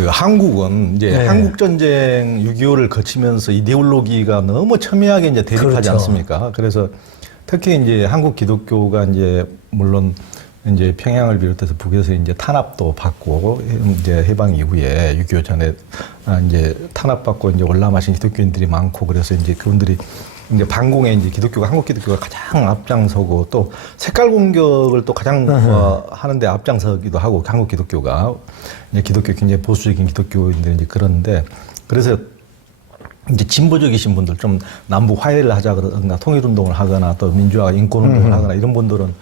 그 한국은 이제 네. 한국전쟁 6.25를 거치면서 이데올로기가 너무 첨예하게 이제 대립하지 그렇죠. 않습니까? 그래서 특히 이제 한국 기독교가 이제 물론 이제 평양을 비롯해서 북에서 이제 탄압도 받고 이제 해방 이후에 6.25 전에 이제 탄압받고 이제 올라마신 기독교인들이 많고 그래서 이제 그분들이 이제 반공에 이제 기독교가 한국 기독교가 가장 앞장서고 또 색깔 공격을 또 가장 하는데 앞장서기도 하고 한국 기독교가 이제 기독교 굉장히 보수적인 기독교인들이 이제 그러는데 그래서 이제 진보적이신 분들 좀 남북 화해를 하자 그러거나 통일운동을 하거나 또 민주화 인권운동을 하거나 이런 분들은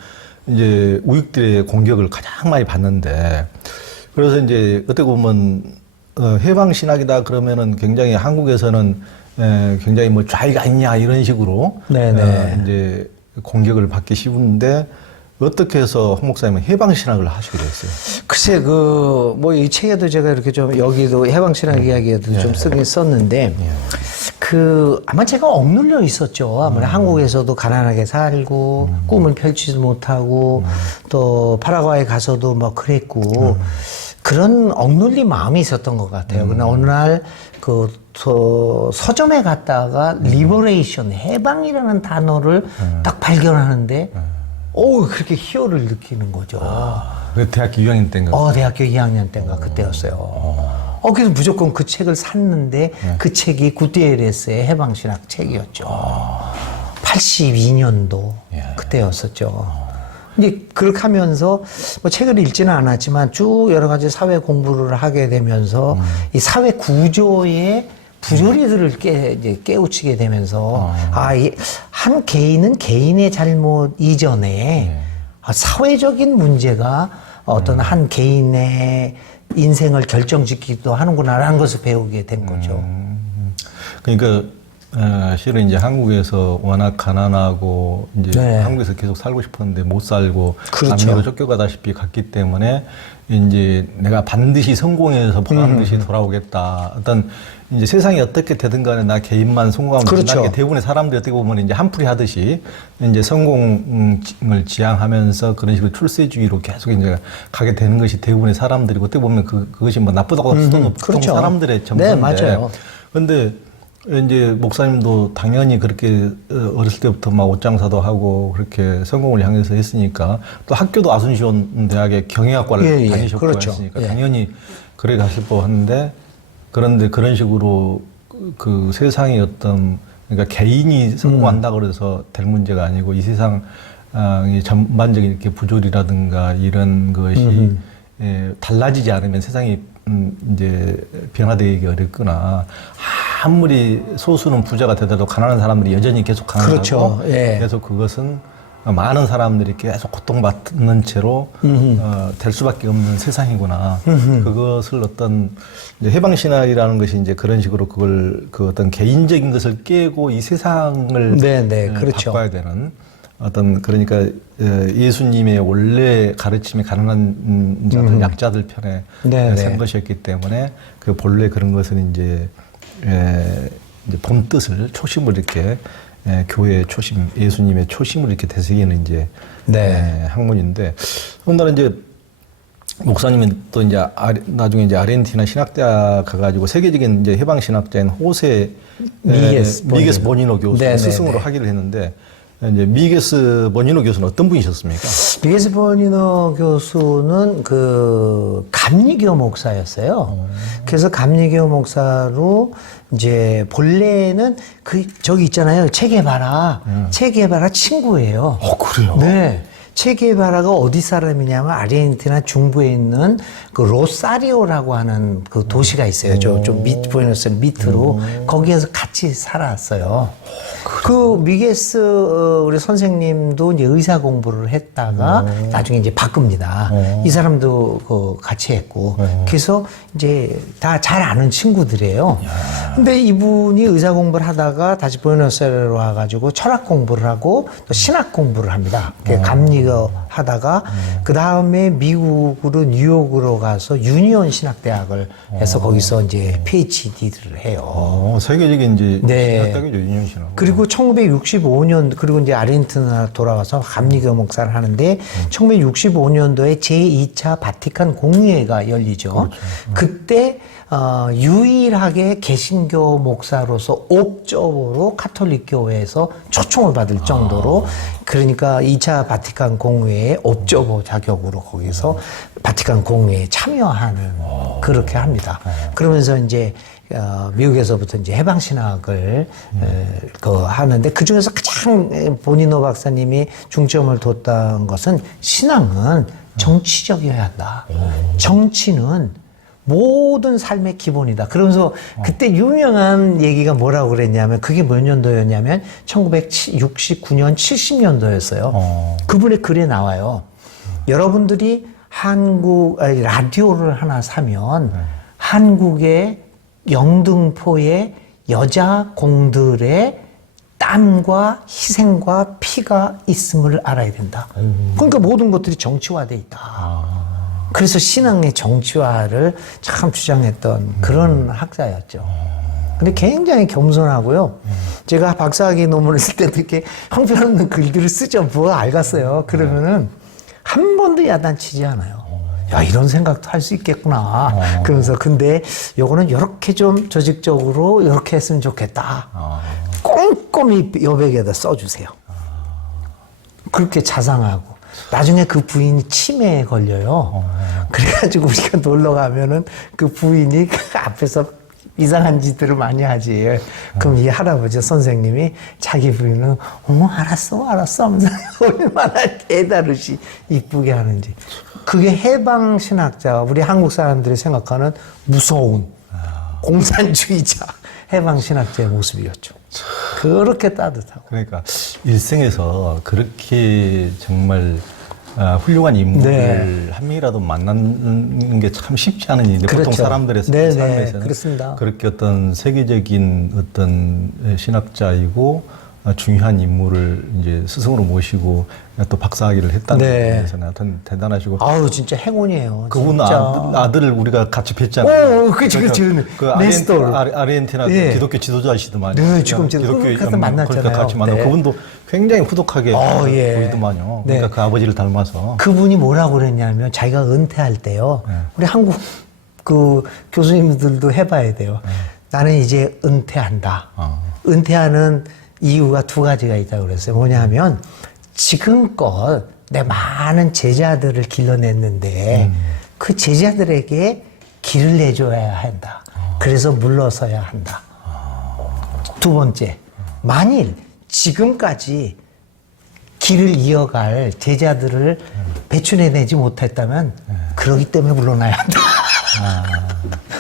이제 우익들의 공격을 가장 많이 받는데 그래서 이제 어떻게 보면 해방 신학이다 그러면은 굉장히 한국에서는 굉장히 뭐 좌익 아니냐 이런 식으로 이제 공격을 받기 쉬운데 어떻게 해서 홍 목사님은 해방 신학을 하시게 됐어요? 글쎄 뭐 이 책에도 제가 이렇게 좀 여기도 해방 신학 이야기에도 좀 쓰긴 썼는데 아마 제가 억눌려 있었죠. 아무래도 한국에서도 가난하게 살고 꿈을 펼치지 못하고 또 파라과이 가서도 막 그랬고 그런 억눌린 마음이 있었던 것 같아요. 그러나 어느 날 서점에 갔다가 리버레이션, 해방이라는 단어를 딱 발견하는데 그렇게 희열을 느끼는 거죠. 그 대학교 2학년 때인가? 대학교 2학년 때인가 그때였어요. 그래서 무조건 그 책을 샀는데 그 책이 구티에레스의 해방신학 책이었죠. 82년도 그때였었죠. 이제 그렇게 하면서 뭐 책을 읽지는 않았지만 쭉 여러 가지 사회 공부를 하게 되면서 이 사회 구조의 부조리들을 깨우치게 되면서 한 개인은 개인의 잘못 이전에 사회적인 문제가 어떤 한 개인의 인생을 결정짓기도 하는구나라는 것을 배우게 된 거죠. 그러니까 실은 이제 한국에서 워낙 가난하고 이제 한국에서 계속 살고 싶었는데 못 살고 남미로 쫓겨가다시피 갔기 때문에 이제 내가 반드시 성공해서 보란 듯이 돌아오겠다. 어떤 이제 세상이 어떻게 되든 간에 나 개인만 성공하면 된다는 게 대부분의 사람들이 어떻게 보면 이제 한풀이 하듯이 이제 성공을 지향하면서 그런 식으로 출세주의로 계속 이제 가게 되는 것이 대부분의 사람들이고 어떻게 보면 그것이 뭐 나쁘다고 할 수도 없고 사람들의 정서인데. 네, 맞아요. 근데 이제 목사님도 당연히 그렇게 어렸을 때부터 막 옷장사도 하고 그렇게 성공을 향해서 했으니까 또 학교도 아순시온 대학의 경영학과를 다니셨고 했으니까 당연히 그래 갔을 법한데 그런데 그런 식으로 그 세상의 어떤 그러니까 개인이 성공한다 그래서 될 문제가 아니고 이 세상이 전반적인 이렇게 부조리라든가 이런 것이 달라지지 않으면 세상이 이제 변화되기 어렵거나 아무리 소수는 부자가 되더라도 가난한 사람들이 여전히 계속 가난하고 계속 그것은 많은 사람들이 계속 고통받는 채로 될 수밖에 없는 세상이구나. 그것을 어떤 이제 해방신학이라는 것이 이제 그런 식으로 그 어떤 개인적인 것을 깨고 이 세상을 바꿔야 되는 어떤 그러니까 예수님의 원래 가르침이 가난한 자들, 약자들 편에 선 것이었기 때문에 그 본래 그런 것은 이제 본 뜻을 초심을 이렇게 교회의 초심, 예수님의 초심을 이렇게 되새기는 이제 학문인데 더군다나 이제 목사님은 또 이제 나중에 이제 아르헨티나 신학대학 가가지고 세계적인 이제 해방 신학자인 호세 미게스 보니노 교수 스승으로 하기를 했는데. 이제 미게스 보니노 교수는 어떤 분이셨습니까? 미게스 보니노 교수는 감리교 목사였어요. 그래서 감리교 목사로 이제 본래는 저기 있잖아요. 체게바라 친구예요. 그래요? 네. 체게바라가 어디 사람이냐면 아르헨티나 중부에 있는 그 로사리오라고 하는 그 도시가 있어요. 좀 부에노스아이레스 밑으로 거기에서 같이 살았어요. 그 미게스 우리 선생님도 이제 의사 공부를 했다가 나중에 이제 바꿉니다. 이 사람도 같이 했고 그래서 이제 다 잘 아는 친구들이에요. 근데 이분이 의사 공부를 하다가 다시 부에노스아이레스로 와가지고 철학 공부를 하고 또 신학 공부를 합니다. 감리교 하다가 그 다음에 미국으로 뉴욕으로 가서 유니온 신학대학을 해서 거기서 이제 PhD를 해요. 세계적인 이제 신학대학이죠, 유니온 신학. 그리고 1965년 그리고 이제 아르헨티나 돌아와서 감리교 목사를 하는데 1965년도에 제2차 바티칸 공의회가 열리죠. 그렇죠. 그때 유일하게 개신교 목사로서 옵저버로 카톨릭 교회에서 초청을 받을 정도로 그러니까 2차 바티칸 공의회의 옵저버 자격으로 거기서 바티칸 공의회에 참여하는 그렇게 합니다. 그러면서 이제 미국에서부터 이제 해방신학을 하는데 그 중에서 가장 보니노 박사님이 중점을 뒀던 것은 신앙은 정치적이어야 한다. 정치는 모든 삶의 기본이다. 그러면서 그때 유명한 얘기가 뭐라고 그랬냐면 그게 몇 년도였냐면 1969년, 70년도였어요. 그분의 글에 나와요. 여러분들이 라디오를 하나 사면 한국의 영등포의 여자 공들의 땀과 희생과 피가 있음을 알아야 된다. 그러니까 모든 것들이 정치화돼 있다. 그래서 신앙의 정치화를 참 주장했던 그런 학자였죠. 근데 굉장히 겸손하고요. 제가 박사학위 논문을 쓸 때도 이렇게 형편없는 글들을 쓰죠. 뭐 알겠어요. 그러면은 한 번도 야단치지 않아요. 야, 이런 생각도 할 수 있겠구나. 그러면서 근데 요거는 이렇게 좀 조직적으로 이렇게 했으면 좋겠다. 꼼꼼히 여백에다 써주세요. 그렇게 자상하고. 나중에 그 부인이 치매에 걸려요. 그래가지고 우리가 놀러 가면은 그 부인이 그 앞에서 이상한 짓들을 많이 하지. 그럼 이 할아버지 선생님이 자기 부인은 알았어 하면서 얼마나 깨달으시 이쁘게 하는지. 그게 해방 신학자, 우리 한국 사람들이 생각하는 무서운 공산주의자 해방 신학자의 모습이었죠. 그렇게 따뜻하고. 그러니까 일생에서 그렇게 정말 훌륭한 인물을 한 명이라도 만나는 게 참 쉽지 않은 일인데 그렇죠. 보통 사람들의 삶에서는 그렇습니다. 그렇게 어떤 세계적인 어떤 신학자이고 중요한 인물을 이제 스승으로 모시고 또 박사학위를 했다는 점에서는 하여튼 대단하시고. 아우 진짜 행운이에요. 그분 진짜. 아들을 우리가 같이 뵀잖아요. 그렇죠. 그 아르헨티나 예. 기독교 지도자이시더만요. 네, 지금 기독교 가서 만났잖아요. 그러니까 같이 만나. 네. 그분도 굉장히 후덕하게 예. 보이더만요. 네. 그러니까 그 아버지를 닮아서. 그분이 뭐라고 그랬냐면 자기가 은퇴할 때요. 우리 한국 그 교수님들도 해봐야 돼요. 나는 이제 은퇴한다. 은퇴하는 이유가 두 가지가 있다고 그랬어요. 뭐냐면 지금껏 내 많은 제자들을 길러냈는데 그 제자들에게 길을 내줘야 한다. 그래서 물러서야 한다. 두 번째, 만일 지금까지 길을 이어갈 제자들을 배출해내지 못했다면 그러기 때문에 물러나야 한다.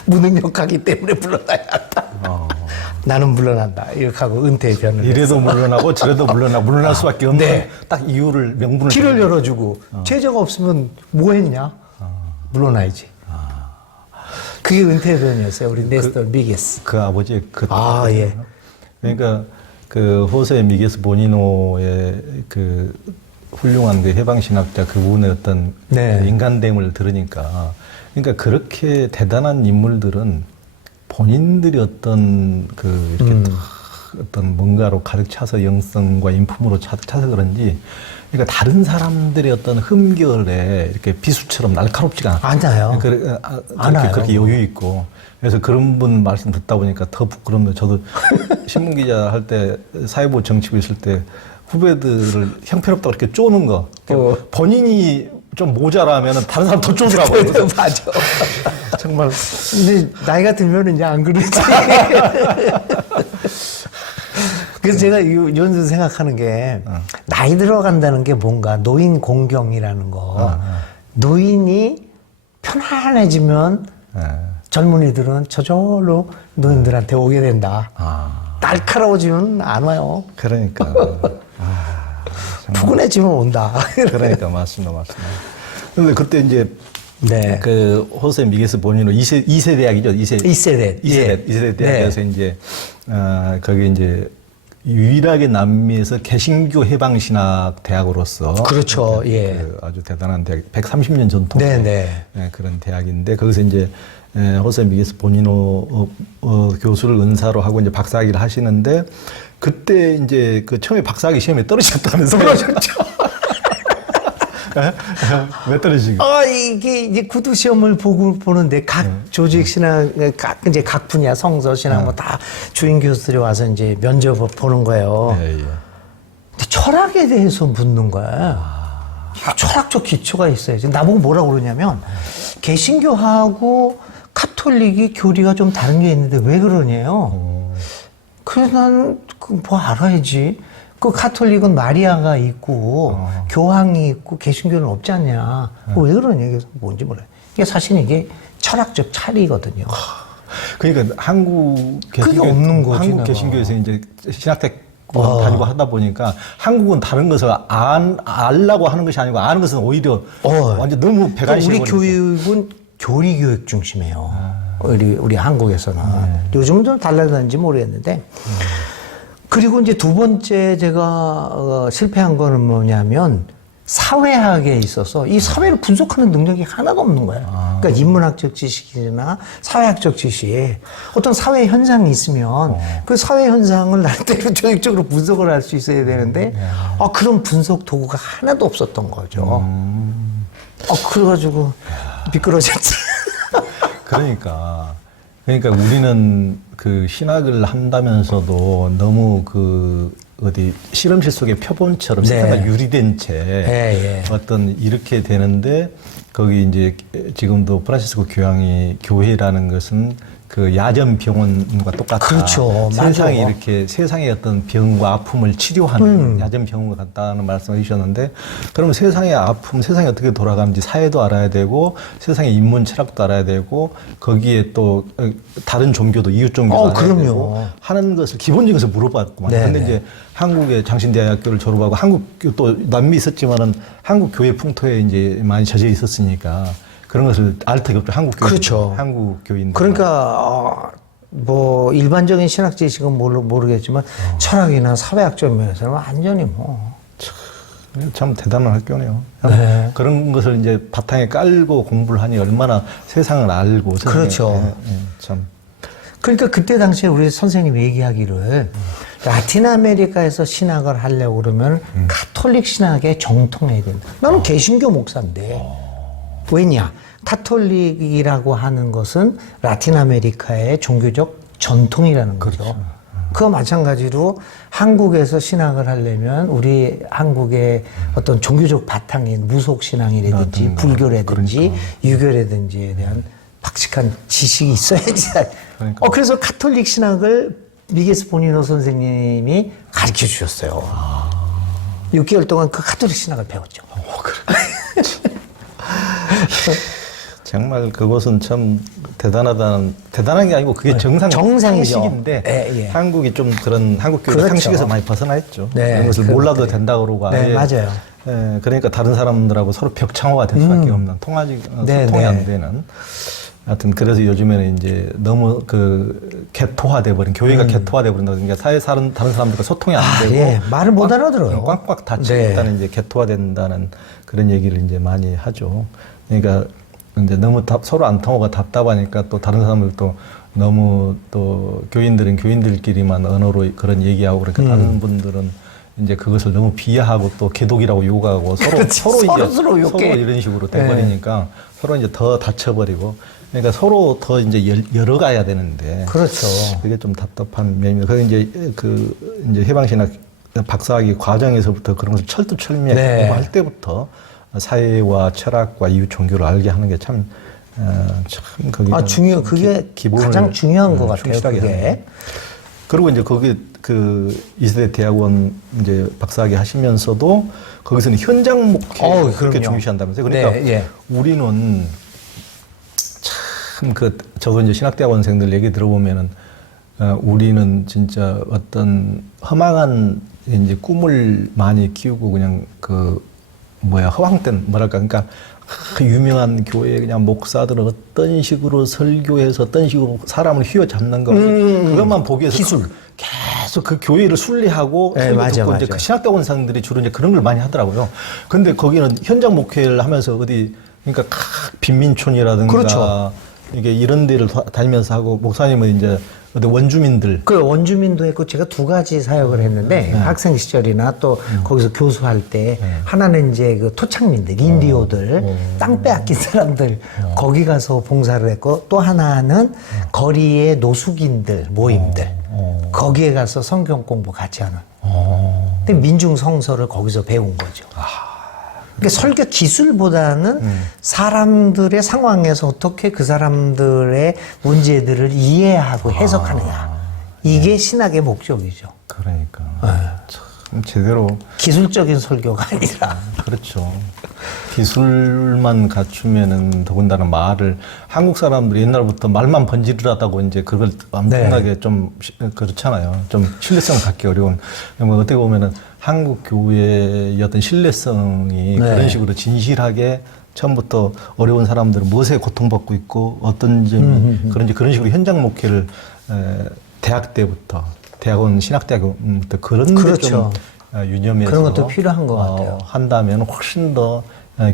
무능력하기 때문에 물러나야 한다. 나는 물러난다. 이렇게 하고 은퇴 변을 이래도 했어. 물러나고 저래도 물러날 수밖에 없는 딱 이유를 명분을 길을 열어주고 제자가 없으면 뭐 했냐? 물러나야지. 그게 은퇴 변이었어요. 우리 네스tor 미게스. 그 아버지의 그 예. 그러니까 그 호세 미게스 보니노의 그 훌륭한 그 해방신학자 그분의 어떤 네. 그 인간됨을 들으니까 그러니까 그렇게 대단한 인물들은 본인들이 어떤 그 이렇게 어떤 뭔가로 가득 차서 영성과 인품으로 차서 그런지 그러니까 다른 사람들의 어떤 흠결에 이렇게 비수처럼 날카롭지가 않아요. 그렇게 여유 있고 그래서 그런 분 말씀 듣다 보니까 더 부끄럽네요. 저도 신문 기자 할 때 사회부 정치부 있을 때 후배들을 형편없다고 이렇게 쪼는 거 본인이 좀 모자라면 다른 사람 더 쪼더라고요. 맞아. 정말. 근데 나이가 들면 이제 안 그러지. 그래서 제가 요즘 생각하는 게 나이 들어간다는 게 뭔가 노인 공경이라는 거. 노인이 편안해지면 젊은이들은 저절로 노인들한테 오게 된다. 날카로워지면 안 와요. 그러니까. 푸근해지면 온다. 그러니까 맞습니다. 근데 그때 이제 네. 그 호세 미게스 보니노 2세 대학이죠. 2세대 대학에서 네. 이제 거기 이제 유일하게 남미에서 개신교 해방신학 대학으로서 그렇죠. 예. 그 아주 대단한 대학, 130년 전통 네. 그런 대학인데 거기서 이제 호세 미게스 보니노 교수를 은사로 하고 이제 박사학위를 하시는데 그때 이제 그 처음에 박사학위 시험에 떨어졌다면서요? 떨어졌죠. 왜 떨어지고? 이게 이제 구두 시험을 보는데 각 조직 신학, 이제 각 분야 성서 신학 뭐 다 주임 교수들이 와서 이제 면접을 보는 거예요. 근데 철학에 대해서 묻는 거야. 철학적 기초가 있어야지. 나보고 뭐라고 그러냐면 개신교하고 카톨릭이 교리가 좀 다른 게 있는데 왜 그러냐요. 그래서 나는 뭐 알아야지. 그 카톨릭은 마리아가 있고 교황이 있고 개신교는 없지 않냐. 왜 그러냐. 그래서 뭔지 몰라요. 이게 사실 이게 철학적 차이거든요. 그러니까 한국 개신교, 그게 없는 거지, 한국 내가. 개신교에서 이제 신학대 다니고 하다 보니까 한국은 다른 것을 알라고 하는 것이 아니고 아는 것은 오히려 완전 너무 배관시켜 우리 교육은 교리 교육 중심이에요. 우리 한국에서는. 요즘은 좀 달라졌는지 모르겠는데. 그리고 이제 두 번째 제가 실패한 거는 뭐냐면 사회학에 있어서 이 사회를 분석하는 능력이 하나도 없는 거예요. 그러니까 인문학적 지식이나 사회학적 지식에 어떤 사회 현상이 있으면 그 사회 현상을 나름대로 교육적으로 분석을 할 수 있어야 되는데 그런 분석 도구가 하나도 없었던 거죠. 그래가지고 미끄러졌지. 그러니까 우리는 그 신학을 한다면서도 너무 그 어디 실험실 속의 표본처럼 시대가 유리된 채 어떤 이렇게 되는데 거기 이제 지금도 프란시스코 교황이 교회라는 것은 그 야전 병원과 똑같다. 그렇죠. 세상에 맞아. 이렇게 세상의 어떤 병과 아픔을 치료하는 야전 병원과 같다는 말씀을 해주셨는데 그러면 세상의 아픔, 세상이 어떻게 돌아가는지 사회도 알아야 되고 세상의 인문 철학도 알아야 되고 거기에 또 다른 종교도 이웃 종교도 알아야 되고 하는 것을 기본적인 것을 물어봤구만. 근데 이제 한국의 장신대학교를 졸업하고 한국 또 남미 있었지만은 한국 교회 풍토에 이제 많이 젖어 있었으니까. 그런 것을 알 턱이 없죠. 한국 교인. 그렇죠. 한국 교인. 그러니까 뭐 일반적인 신학 지식은 모르겠지만 철학이나 사회학적 면에서는 완전히 참 대단한 학교네요. 그런 것을 이제 바탕에 깔고 공부를 하니 얼마나 세상을 알고. 그렇죠. 참. 그러니까 그때 당시에 우리 선생님이 얘기하기를 라틴 아메리카에서 신학을 하려고 그러면 카톨릭 신학에 정통해야 된다. 나는 개신교 목사인데. 왜냐? 카톨릭이라고 하는 것은 라틴 아메리카의 종교적 전통이라는 거죠. 그렇죠. 그와 마찬가지로 한국에서 신학을 하려면 우리 한국의 어떤 종교적 바탕인 무속신앙이라든지 불교라든지 유교라든지에 대한 박식한 지식이 있어야지. 그래서 카톨릭 신학을 미게스 보니노 선생님이 가르쳐 주셨어요. 6개월 동안 그 카톨릭 신학을 배웠죠. 정말 그것은 참 대단한 게 아니고 그게 정상이죠. 상식인데 한국이 좀 그런 한국 교육 상식에서 많이 벗어나 있죠. 그런 것을 그런 몰라도 된다 그러고 맞아요. 그러니까 다른 사람들하고 서로 벽창호가 될 수밖에 없는 소통이 안 되는. 하여튼 그래서 요즘에는 이제 너무 그 개토화돼 버린 교회가 개토화돼 버린다. 그러니까 다른 사람들과 소통이 안 되고 말을 못 알아들어요. 꽉꽉 닫혀 있다는 이제 개토화된다는 그런 얘기를 이제 많이 하죠. 그러니까 이제 너무 서로 안 통하고 답답하니까 또 다른 사람들도 너무 또 교인들은 교인들끼리만 언어로 그런 얘기하고 그러니까 다른 분들은 이제 그것을 너무 비하하고 또 개독이라고 욕하고 서로 이런 식으로 돼버리니까 서로 이제 더 다쳐버리고 그러니까 서로 더 이제 열어가야 되는데 그렇죠. 그게 좀 답답한 면입니다. 그래서 이제 해방신학 박사학위 과정에서부터 그런 것을 철두철미하게 공부할 때부터 사회와 철학과 이웃 종교를 알게 하는 게 참 그게 그게 가장 중요한 것 같아요. 그게. 그리고 이제 거기 그 이세대 대학원 이제 박사학위 하시면서도 거기서는 현장 목회 그렇게 중시한다면서요. 그러니까 우리는 참 저도 이제 신학대학원생들 얘기 들어보면은 우리는 진짜 어떤 허망한 이제 꿈을 많이 키우고 그냥 허황된 그러니까 그 유명한 교회 그냥 목사들은 어떤 식으로 설교해서 어떤 식으로 사람을 휘어잡는 거 그것만 보기 위해서 계속 그 교회를 순례하고 설교 듣고 이제 그 신학대학원생들이 주로 이제 그런 걸 많이 하더라고요. 근데 거기는 현장 목회를 하면서 그러니까 빈민촌이라든가 이게 이런 데를 다니면서 하고 목사님은 이제 어디 원주민들 그 원주민도 했고 제가 두 가지 사역을 했는데 학생 시절이나 또 거기서 교수할 때 하나는 이제 그 토착민들, 인디오들, 땅 빼앗긴 사람들 거기 가서 봉사를 했고 또 하나는 거리의 노숙인들 모임들 거기에 가서 성경 공부 같이 하는. 근데 민중 성서를 거기서 배운 거죠. 그러니까 설교 기술보다는 사람들의 상황에서 어떻게 그 사람들의 문제들을 이해하고 해석하느냐. 이게 신학의 목적이죠. 그러니까 참 제대로 기술적인 설교가 아니라. 그렇죠. 기술만 갖추면은 더군다나 말을 한국 사람들이 옛날부터 말만 번지르르하다고 이제 그걸 엄청나게 좀 그렇잖아요. 좀 신뢰성을 갖기 어려운. 뭐 어떻게 보면은 한국 교회의 어떤 신뢰성이 그런 식으로 진실하게 처음부터 어려운 사람들은 무엇에 고통받고 있고 어떤 점이 그런 식으로 현장 목회를 대학 때부터 대학원 신학대학부터 그런 그렇죠. 좀 유념해서 그런 것도 필요한 것 같아요. 한다면 훨씬 더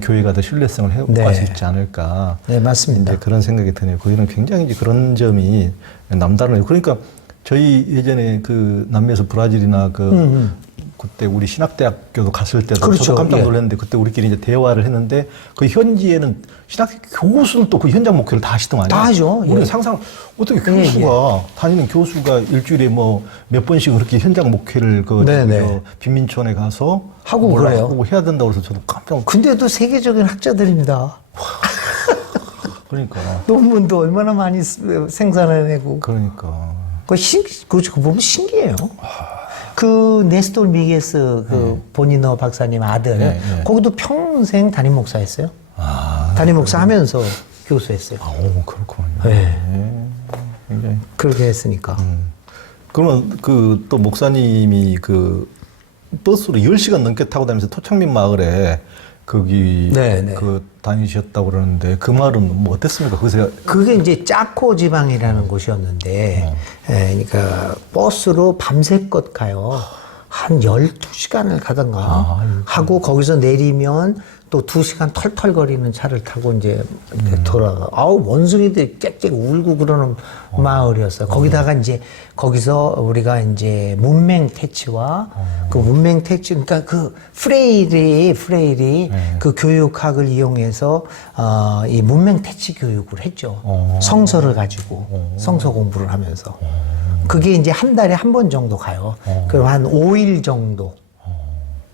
교회가 더 신뢰성을 회복할 수 있지 않을까. 네, 맞습니다. 이제 그런 생각이 드네요. 거기는 굉장히 이제 그런 점이 남다르네요. 그러니까 저희 예전에 그 남미에서 브라질이나 그때 우리 신학대학교도 갔을 때도 그렇죠. 저도 깜짝 놀랐는데 그때 우리끼리 이제 대화를 했는데 그 현지에는 신학교 교수는 또 그 현장 목회를 다 하시더만요. 다 하죠. 우리는 상상 어떻게 교수가 다니는 교수가 일주일에 뭐 몇 번씩 그렇게 현장 목회를 빈민촌에 가서 하고 그래요. 하고 해야 된다고 해서 저도 깜짝. 근데도 세계적인 학자들입니다. 그러니까. 논문도 얼마나 많이 생산해내고. 그러니까. 그거 보면 신기해요. 그 네스토르 미게스 보니너 박사님 아들 거기도 평생 담임 목사했어요. 담임 목사 하면서 교수했어요. 그렇군요. 굉장히 그렇게 했으니까. 그러면 그 또 목사님이 그 버스로 10시간 넘게 타고 다니면서 토착민 마을에 거기 그 다니셨다고 그러는데 그 말은 뭐 어땠습니까? 거기서 그게 이제 짜코 지방이라는 곳이었는데 그러니까 버스로 밤새껏 가요. 한 12시간을 가던가 하고 거기서 내리면 또 2시간 털털거리는 차를 타고 이제 이렇게 돌아가. 원숭이들이 짹짹 울고 그러는 마을이었어요. 거기다가 이제 거기서 우리가 이제 문맹 퇴치와 그 문맹 퇴치, 그러니까 그 프레일이 그 교육학을 이용해서 이 문맹 퇴치 교육을 했죠. 성서를 가지고 성서 공부를 하면서. 그게 이제 한 달에 한 번 정도 가요. 그럼 한 5일 정도.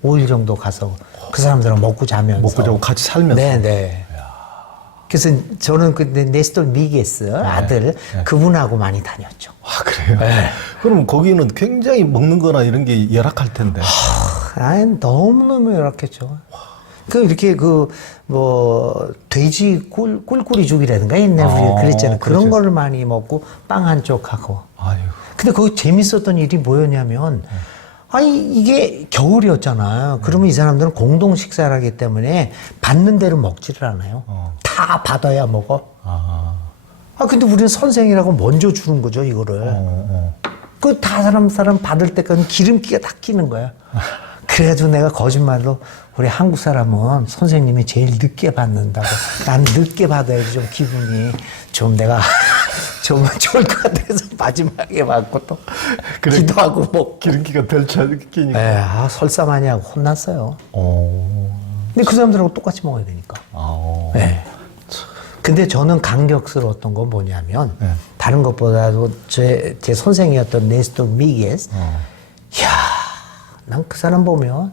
5일 정도 가서 그 사람들은 먹고 자면서. 먹고 자고 같이 살면서. 네네. 그래서 저는 그 네스토르 미게스 아들 그분하고 많이 다녔죠. 그래요? 그럼 거기는 굉장히 먹는 거나 이런 게 열악할 텐데. 너무너무 열악했죠. 이렇게 돼지 꿀꿀이죽이라든가 옛날에 우리가 그랬잖아요. 그런 거를 많이 먹고 빵 한 쪽 하고. 근데 거기 재밌었던 일이 뭐였냐면, 이게 겨울이었잖아요. 그러면 이 사람들은 공동 식사를 하기 때문에 받는 대로 먹지를 않아요. 다 받아야 먹어. 근데 우리는 선생이라고 먼저 주는 거죠, 이거를. 다 사람 받을 때까지 기름기가 다 끼는 거야. 그래가지고 내가 거짓말로 우리 한국 사람은 선생님이 제일 늦게 받는다고. 난 늦게 받아야지 좀 기분이 좀 내가 좀 좋을 것 같아서 마지막에 받고 또 기도하고 먹고. 기름기가 덜 차니까. 설사 많이 하고 혼났어요. 근데 그 사람들하고 똑같이 먹어야 되니까. 근데 저는 감격스러웠던 건 뭐냐면 다른 것보다도 제 선생이었던 네스토르 미게스. 난 그 사람 보면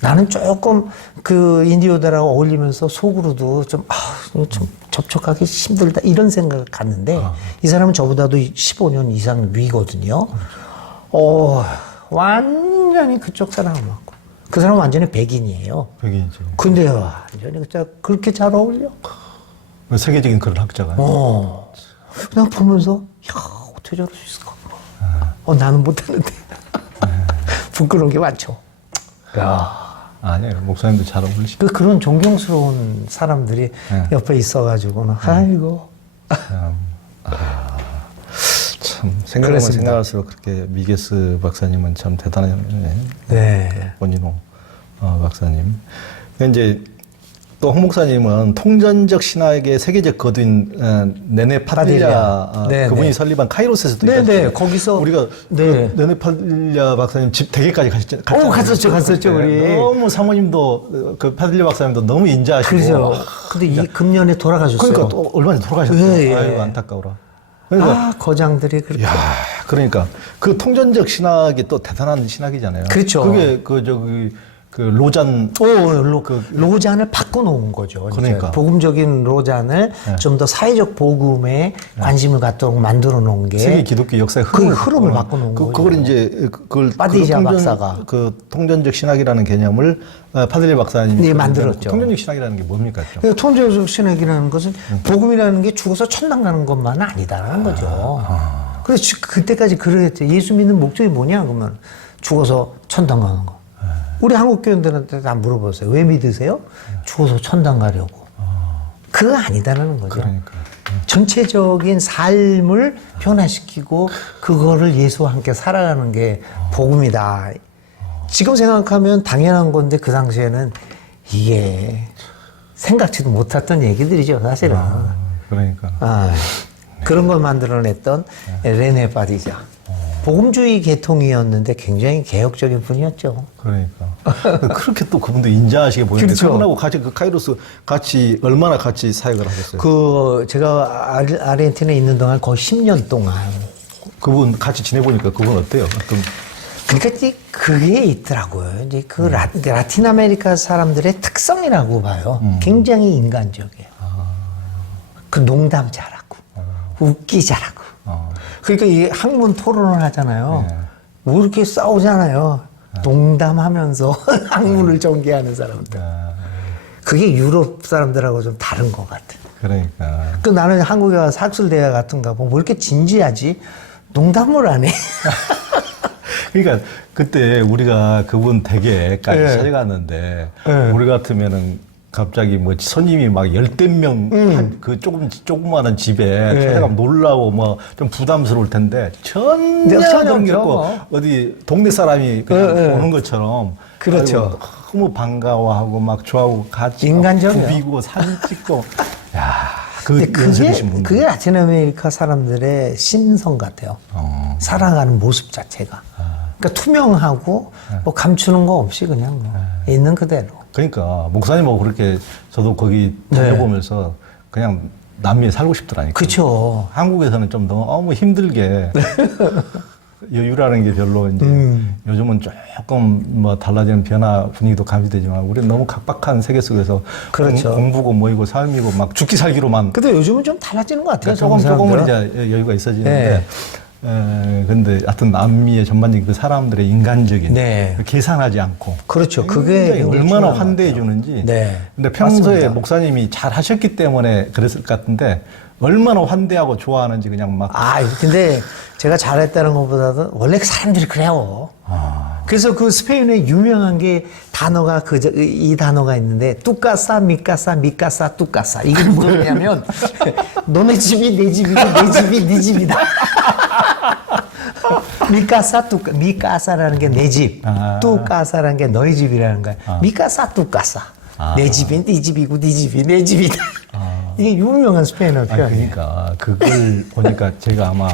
나는 조금 그 인디오들하고 어울리면서 속으로도 좀 접촉하기 힘들다 이런 생각을 갖는데 이 사람은 저보다도 15년 이상 위거든요. 완전히 그쪽 사람 맞고 그 사람은 완전히 백인이에요. 백인이죠. 근데 완전히 그렇게 잘 어울려. 세계적인 그런 학자가요. 그냥 보면서 어떻게 저럴 수 있을까? 나는 못하는데. 부끄러운 게 많죠. 아니에요. 목사님도 잘 어울리시고. 그런 존경스러운 사람들이 옆에 있어가지고는, 아이고. 참, 생각할수록 그렇게 미게스 박사님은 참 대단하네. 본인호 박사님. 근데 이제 또 홍 목사님은 통전적 신학의 세계적 거두인 네네 파딜랴 네, 그분이 네. 설립한 카이로스에서도 네, 있었죠. 네. 거기서 우리가 네. 그 네네 파딜랴 박사님 집 대게까지 갔었죠, 우리. 너무 사모님도 그 파딜랴 박사님도 너무 인자하시고. 그죠. 근데 이 금년에 돌아가셨어요. 그러니까 또 얼마 전에 돌아가셨죠. 예, 예. 아이고 안타까워라. 그러니까 거장들이 그렇게. 야, 그러니까 그 통전적 신학이 또 대단한 신학이잖아요. 그렇죠. 그게 그 로잔 로잔을 바꿔놓은 거죠. 이제. 그러니까. 복음적인 로잔을 좀 더 사회적 복음에 관심을 갖도록 만들어 놓은 게 세계 기독교 역사의 그 흐름을 바꿔놓은 거죠. 그걸 이제 그걸 파디샤 박사가. 그 통전적 신학이라는 개념을 파딜리 박사님이 네, 만들었죠. 통전적 신학이라는 게 뭡니까? 좀? 통전적 신학이라는 것은 복음이라는 게 죽어서 천당 가는 것만은 아니다라는 거죠. 그래서 그때까지 그러겠죠. 예수 믿는 목적이 뭐냐 그러면 죽어서 천당 가는 거. 우리 한국 교인들한테 다 물어보세요. 왜 믿으세요? 죽어서 천당 가려고. 그거 아니다라는 거죠. 그러니까. 전체적인 삶을 변화시키고 그거를 예수와 함께 살아가는 게 복음이다. 지금 생각하면 당연한 건데 그 당시에는 이게 생각지도 못했던 얘기들이죠, 사실은. 그러니까. 그런 걸 만들어냈던 레네 파디자. 복음주의 계통이었는데 굉장히 개혁적인 분이었죠. 그러니까. 그렇게 또 그분도 인자하시게 보이는데 그렇죠. 그분하고 같이 그 카이로스 같이 얼마나 같이 사역을 하셨어요? 제가 아르헨티나에 있는 동안 거의 10년 동안. 그분 같이 지내보니까 그분 어때요? 그러니까 이제 그게 있더라고요. 이제 그 라틴 아메리카 사람들의 특성이라고 봐요. 굉장히 인간적이에요. 그 농담 잘하고, 웃기 잘하고. 그러니까 이 학문 토론을 하잖아요. 뭐 이렇게 싸우잖아요. 농담하면서 학문을 전개하는 사람들. 그게 유럽 사람들하고 좀 다른 것 같아. 그러니까. 그 나는 한국에 가서 학술대회 같은 거 보면 뭐 이렇게 진지하지? 농담을 안 해. 그러니까 그때 우리가 그분 댁에까지 예. 찾아갔는데 예. 우리 같으면은 갑자기 뭐 손님이 막 10명 그 조그마한 집에 찾아가면 놀라고 뭐 좀 부담스러울 텐데 전혀 그런 게 없고 어디 동네 사람이 그냥 오는 것처럼 그렇죠. 너무 반가워하고 막 좋아하고 같이 인간적이에요. 부비고 사진 찍고 야, 근데 그 연세드신 분들. 그게 라틴 아메리카 사람들의 심성 같아요. 살아가는 모습 자체가. 그러니까 투명하고 뭐 감추는 거 없이 그냥 뭐 있는 그대로. 그러니까 목사님하고 그렇게 저도 거기 다녀보면서 그냥 남미에 살고 싶더라니까. 그렇죠. 한국에서는 좀 너무 힘들게 여유라는 게 별로 이제 요즘은 조금 뭐 달라지는 변화 분위기도 감지되지만 우리는 너무 각박한 세계 속에서 그렇죠. 공부고 뭐이고 삶이고 막 죽기 살기로만 근데 요즘은 좀 달라지는 것 같아요. 조금은 이제 여유가 있어지는데 근데 하여튼 남미의 전반적인 그 사람들의 인간적인 그 계산하지 않고 그렇죠. 그게 얼마나 환대해 주는지. 근데 평소에 맞습니다. 목사님이 잘 하셨기 때문에 그랬을 것 같은데 얼마나 환대하고 좋아하는지 그냥 막. 근데 제가 잘했다는 것보다도 원래 사람들이 그래요. 그래서 그 스페인에 유명한 게 단어가 이 단어가 있는데 뚜까사, 미까사, 미까사, 뚜까사. 이게 뭐냐면 너네 집이 내 집이고 내 집이 네 집이다. 미까사라는 게 내 집, 뚜까사라는 게 너희 집이라는 거야. 미까사, 뚜까사. 내 집이 네 집이고 네 집이 내 집이다. 이게 유명한 스페인어 표현이에요. 그러니까 그걸 보니까 제가 아마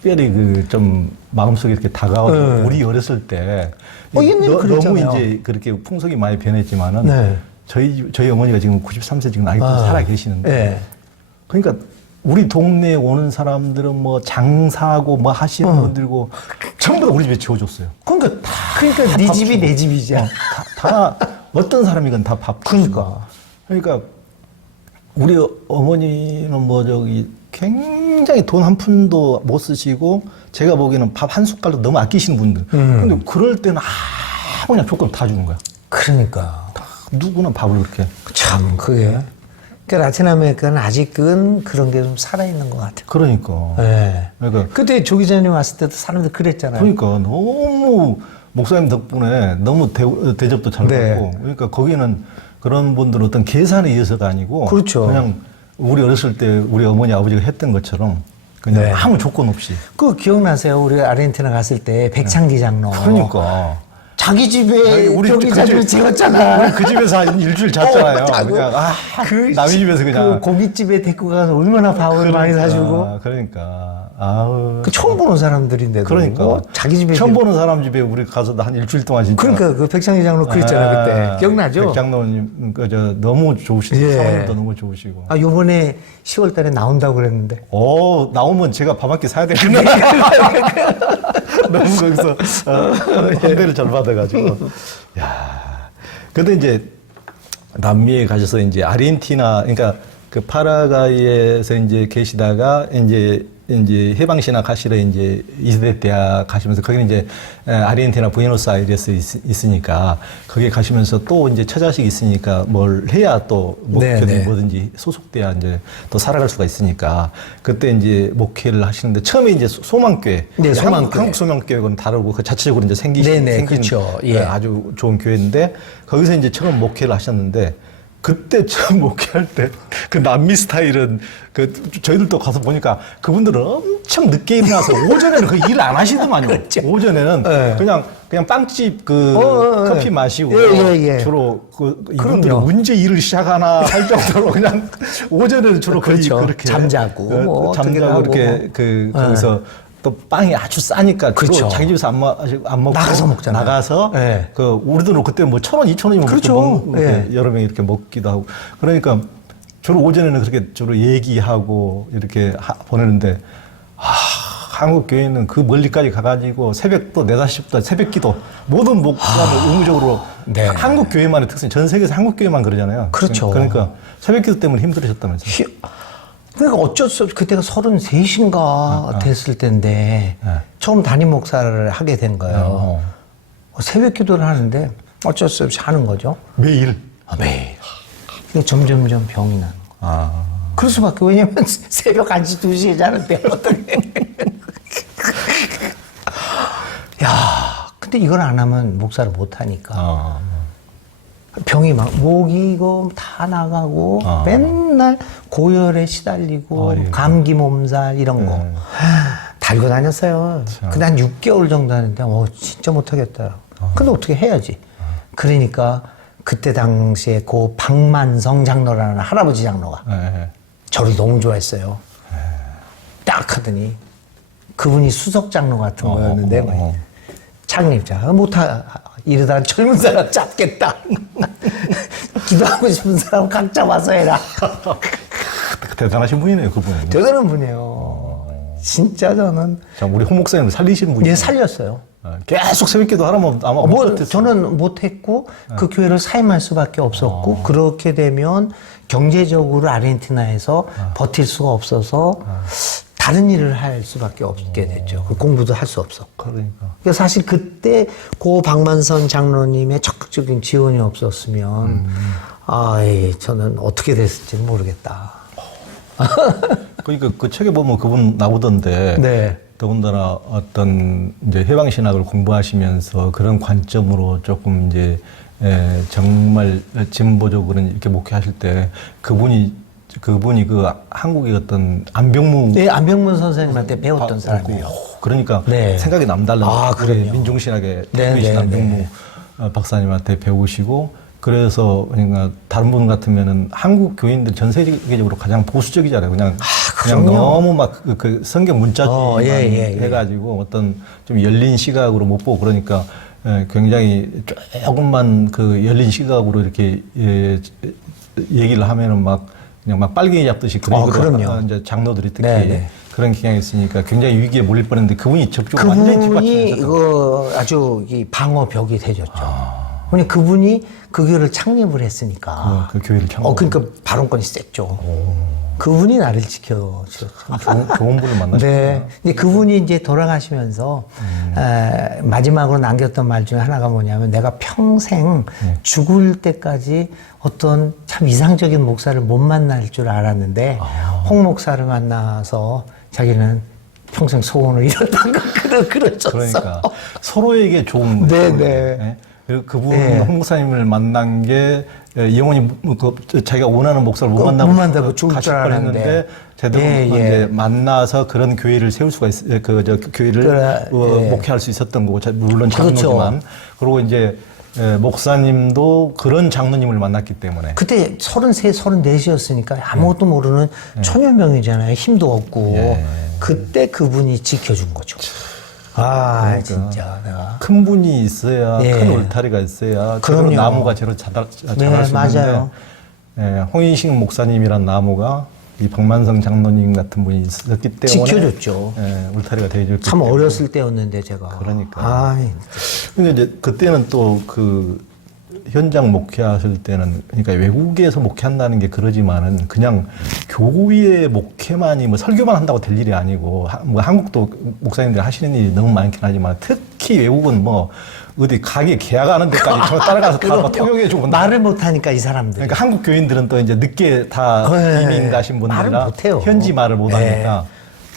특별히 그 좀 마음속에 이렇게 다가오고 우리 어렸을 때 너무 이제 그렇게 풍속이 많이 변했지만은 저희 어머니가 지금 93세 지금 아직도 살아 계시는데 그러니까 우리 동네에 오는 사람들은 뭐 장사하고 뭐 하시는 분들고 전부 다 우리 집에 지어줬어요. 그러니까 네 집이 내 집이지. 다 어떤 사람이건 다 밥. 그러니까 우리 어머니는 뭐 굉장히 돈 한 푼도 못 쓰시고 제가 보기에는 밥 한 숟갈도 너무 아끼시는 분들. 근데 그럴 때는 그냥 조건 다 주는 거야. 그러니까 누구나 밥을 그렇게. 참 그게. 그러니까 라틴 아메리카는 아직은 그런 게 좀 살아있는 것 같아요. 그러니까. 그러니까. 그때 조 기자님 왔을 때도 사람들 그랬잖아요. 그러니까 너무 목사님 덕분에 너무 대접도 잘 받고. 그러니까 거기는 그런 분들은 어떤 계산에 의해서가 아니고. 그렇죠. 그냥 우리 어렸을 때 우리 어머니 아버지가 했던 것처럼 그냥 아무 조건 없이. 그거 기억나세요? 우리 아르헨티나 갔을 때 백창기 장로. 그러니까. 자기 집에 우리 저기 그 자주 집- 재웠잖아. 우리 그 집에서 한 일주일 잤잖아요. 그냥 남의 집에서 그냥 그 고깃집에 데리고 가서 얼마나 밥을 많이 사주고. 그러니까 아우. 그 처음 보는 사람들인데도 그러니까 뭐 자기 집에 처음 보는 사람 집에 우리 가서 한 일주일 동안 진짜. 그러니까 그 백창희 장로 그랬잖아 그때 기억나죠? 백장로님 그저 너무 좋으시고 예. 사모님도 너무 좋으시고. 아 요번에 10월달에 나온다고 그랬는데. 나오면 제가 밥 한 끼 사야 되겠네. 너무 거기서 환대를 잘 받아가지고. 야, 근데 이제 남미에 가셔서 이제 아르헨티나, 그러니까 그 파라과이에서 이제 계시다가 이제 해방신학 하시러 이제 이세대 대학 가시면서 거기는 이제 아르헨티나 부에노스아이레스에 있으니까 거기에 가시면서 또 이제 처자식이 있으니까 뭘 해야 또 목회든 네, 네. 뭐든지 소속돼야 이제 또 살아갈 수가 있으니까 그때 이제 목회를 하시는데 처음에 이제 소망교회, 네, 소망교회. 한국 소망교회는 다르고 그 자체적으로 이제 네, 네, 생긴 그렇죠. 예. 아주 좋은 교회인데 거기서 이제 처음 목회를 하셨는데. 그때 처음 목회할 때 그 남미 스타일은 그 저희들도 가서 보니까 그분들은 엄청 늦게 일어나서 오전에는 거의 일 안 하시더만요. 그렇죠. 오전에는 네. 그냥 빵집 그 커피 예. 마시고 예. 주로 그 이분들이 그럼요. 언제 일을 시작하나 할 정도로 그냥 오전에는 주로 거의 그렇죠. 그렇게 잠자고 뭐 어떻게 잠자고 하고 이렇게 뭐. 그 거기서 또 빵이 아주 싸니까 주로 그렇죠. 자기 집에서 안 먹고 나가서 먹잖아요. 나가서 예. 그 우리들은 그때 뭐 1,000원, 2,000원이면 그렇죠. 예. 여러 명이 이렇게 먹기도 하고 그러니까 주로 오전에는 그렇게 주로 얘기하고 이렇게 보내는데 한국 교회는 그 멀리까지 가가지고 새벽도 4, 5시부터 새벽기도 모든 목사를 의무적으로 네. 한국 교회만의 특성, 전 세계에서 한국 교회만 그러잖아요. 그렇죠. 그러니까 새벽기도 때문에 힘들으셨다면서요. 그러니까 어쩔 수 없이 그때가 33인가 됐을 때인데 처음 담임 목사를 하게 된 거예요. 새벽 기도를 하는데 어쩔 수 없이 하는 거죠. 매일. 매일. 근데 점점점 병이 나는 거예요. 그럴 수밖에. 왜냐면 새벽 1시, 2시에 자는데 어떻게. 야, 근데 이걸 안 하면 목사를 못 하니까. 병이 막 목이 이거 다 나가고 맨날 고열에 시달리고 아이고. 감기 몸살 이런 거 달고 다녔어요. 근데 한 6개월 정도 하는데 진짜 못하겠다. 근데 어떻게 해야지. 그러니까 그때 당시에 그 박만성 장로라는 할아버지 장로가 저를 너무 좋아했어요. 딱 하더니 그분이 수석 장로 같은 거였는데 창립자 이러다 젊은 사람 잡겠다. 기도하고 싶은 사람 각자 와서 해라. 대단하신 분이네요, 그분은. 대단한 분이에요. 진짜 저는. 참, 우리 홍 목사님을 살리시는 분이에요. 예, 살렸어요. 계속 새벽기도 하라면 아마 저는 못했고 그 교회를 사임할 수밖에 없었고 그렇게 되면 경제적으로 아르헨티나에서 버틸 수가 없어서 다른 일을 할 수밖에 없게 됐죠. 그 공부도 할 수 없었고. 그러니까. 사실 그때 고 박만선 장로님의 적극적인 지원이 없었으면 저는 어떻게 됐을지 모르겠다. 그러니까 그 책에 보면 그분 나오던데. 네. 더군다나 어떤 이제 해방신학을 공부하시면서 그런 관점으로 조금 이제 정말 진보적으로 이렇게 목회하실 때 그분이 그 한국의 어떤 안병무. 네, 안병문 선생님한테 배웠던 사람이에요. 그러니까 네. 생각이 남다른 그럼요. 민중신학의 네, 대표이신 네, 안병무 박사님한테 배우시고 그래서 그러니까 다른 분 같으면은 한국 교인들 전 세계적으로 가장 보수적이잖아요. 그냥 너무 막 그 성경 문자지만 해가지고 어떤 좀 열린 시각으로 못 보고 그러니까 굉장히 조금만 그 열린 시각으로 이렇게 얘기를 하면은 막 그냥 막 빨갱이 잡듯이 그럼요. 이제 장로들이 특히 네네. 그런 경향이 있으니까 굉장히 위기에 몰릴 뻔했는데 그분이 적극적으로 완전히 그분이 뒷받침하셨어요. 이거 아주 이 방어벽이 되셨죠. 왜냐 그분이 그 교회를 창립을 했으니까. 그 교회를 창립. 그러니까 발언권이 셌죠. 그분이 나를 지켜주셨죠. 좋은 분을 만나셨구나. 네. 근데 그분이 이제 돌아가시면서 마지막으로 남겼던 말 중에 하나가 뭐냐면 내가 평생 죽을 때까지 어떤 참 이상적인 목사를 못 만날 줄 알았는데 홍 목사를 만나서 자기는 평생 소원을 이뤘다고 그러셨어. 그러니까 서로에게 좋은 거예요. 네네. 그리고 그분 홍 목사님을 만난 게 이영원이 자기가 원하는 목사를 못 만나고 죽을 줄 알았는데 제대로 이제 만나서 그런 교회를 세울 수가 교회를 목회할 수 있었던 거고 물론 장로지만 그리고 이제 목사님도 그런 장로님을 만났기 때문에 그때 33, 34이었으니까 아무것도 모르는 초년병이잖아요. 힘도 없고 그때 그분이 지켜준 거죠. 그러니까 진짜 내가 큰 분이 있어야 큰 울타리가 있어야 그럼요. 나무가 제로 자랄 수 있는데 맞아요. 홍인식 목사님이란 나무가 이 박만성 장로님 같은 분이 있었기 때문에 지켜줬죠. 울타리가 되어줬기 참 때문에. 어렸을 때였는데 제가. 그러니까. 근데 이제 그때는 또 그 현장 목회하실 때는 그러니까 외국에서 목회한다는 게 그러지만은 그냥 교회 목회만이 뭐 설교만 한다고 될 일이 아니고 뭐 한국도 목사님들 하시는 일이 너무 많긴 하지만 특히 외국은 뭐 어디 가게 계약하는 데까지 저 따라가서 다 통역해주고 말을 못하니까 이 사람들. 그러니까 한국 교인들은 또 이제 늦게 다 이민 가신 분들이라 말을 못해요. 현지 말을 못하니까